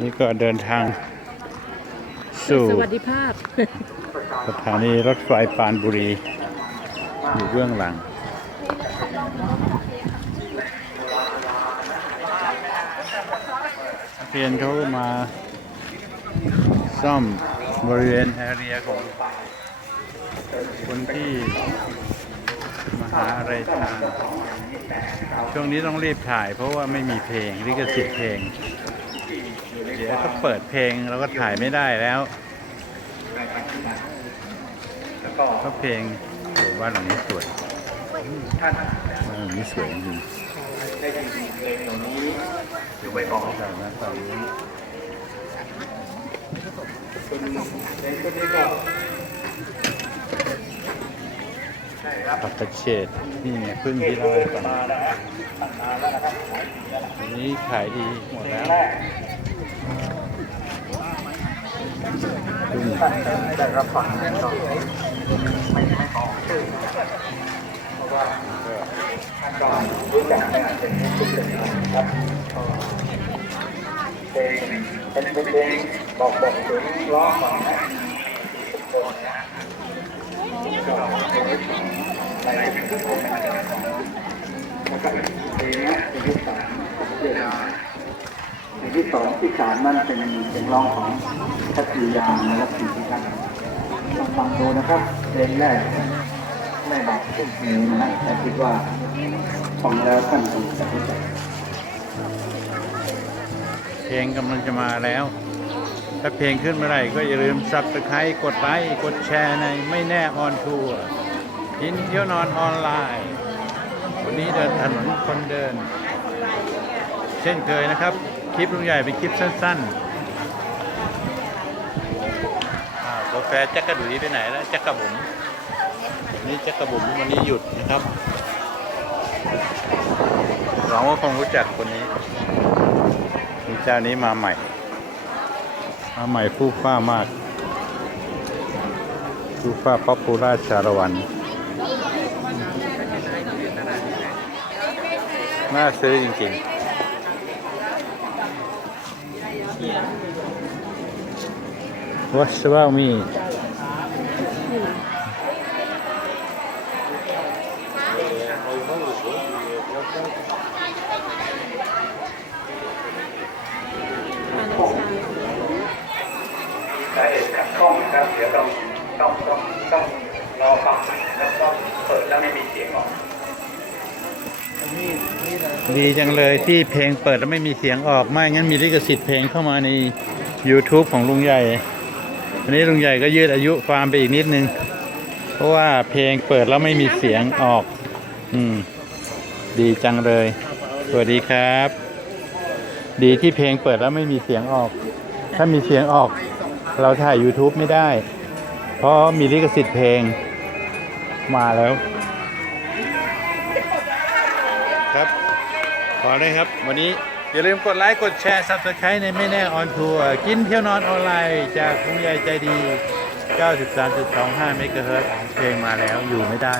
นี่ก็เดินทาง สู่สวัสดิภาพ สถานีรถไฟปรานบุรี อยู่เบื้องหลัง นักเรียนเขามาซ่อมบริเวณแอเรียของคนที่มาหาอะไรทานช่วงนี้ต้องรีบถ่ายเพราะว่าไม่มีเพลงลิขสิทธิ์เพลงเดี๋ยวถ้าเปิดเพลงเราก็ถ่ายไม่ได้แล้วก็เพลงโอ้บ้านหลังนี้สวยบ้านหลังนี้สวยจริงอยู่ไปก่อนแต่นะตอนนี้ผักกระเฉดนี่ไงพึ่งที่เราให้ฟังอันนี้ขายดีหมดแล้ว พึ่งได้รับฟังแน่นอนไม่ไม่ออกชื่อเพราะว่าก็รู้จักไม่อาจจะมีชื่อเลยครับเพลงเป็นเพลงบอกบอกถึงร้องของนะก็ในเป็นทุกคนแล้วก็เพลงนี้เพลงที่สามเรื่องเพลง ที่สามนั่นเป็นเพลงร้องของทัศนียานะครับสี่ที่ครับลองฟังดูนะครับเพลงแรกไม่บอกชื่อเพลงนะแต่คิดว่าฟังแล้วท่านคงจะเข้าใจเพลงกำลังจะมาแล้ว ถ้าเพลงขึ้นเมื่อไหร่ก็อย่าลืมซับสไครต์กดไลค์กดแชร์ในไม่แน่ออนทัวร์กินเที่ยวนอนออนไลน์ วันนี้เดินถนนคนเดิน เช่นเคยนะครับ คลิปลุงใหญ่เป็นคลิปสั้นๆอ้ากาแฟจักกระดุยไปไหนแล้วแจักกระบุ๋มนี่แจักกระบุ๋มวันนี้หยุดนะครับหวังว่าคงรู้จักคนนี้มีเจ้านี้มาใหม่ มาใหม่ผู้ฟ้ามากผู้ฟ้าป๊อปปูล่าชาละวันน่าซื้อจริงๆ What's about me สาเหตุขัดข้องนะครับเดี๋ยวต้องต้องต้องต้องรอฟังใหม่นะครับต้องเปิดแล้วไม่มีเสียงออก ดีจังเลยที่เพลงเปิดแล้วไม่มีเสียงออกไม่งั้นมีลิขสิทธิ์เพลงเข้ามาใน YouTube ของลุงใหญ่วันนี้ลุงใหญ่ก็ยืดอายุฟามไปอีกนิดนึง เพราะว่าเพลงเปิดแล้วไม่มีเสียงออก อืม ดีจังเลย สวัสดีครับ ดีที่เพลงเปิดแล้วไม่มีเสียงออก ถ้ามีเสียงออก เราถ่าย YouTube ไม่ได้ เพราะมีลิขสิทธิ์เพลงมาแล้ว ครับขอเลยครับ วันนี้อย่าลืมกดไลค์ กดแชร์ Subscribe ในไม่แน่ออนทัวร์กินเที่ยวนอนออนไลน์ จากคุณยายใจดี 93.25 เมกะเฮิรตซ์เพลงมาแล้วอยู่ไม่ได้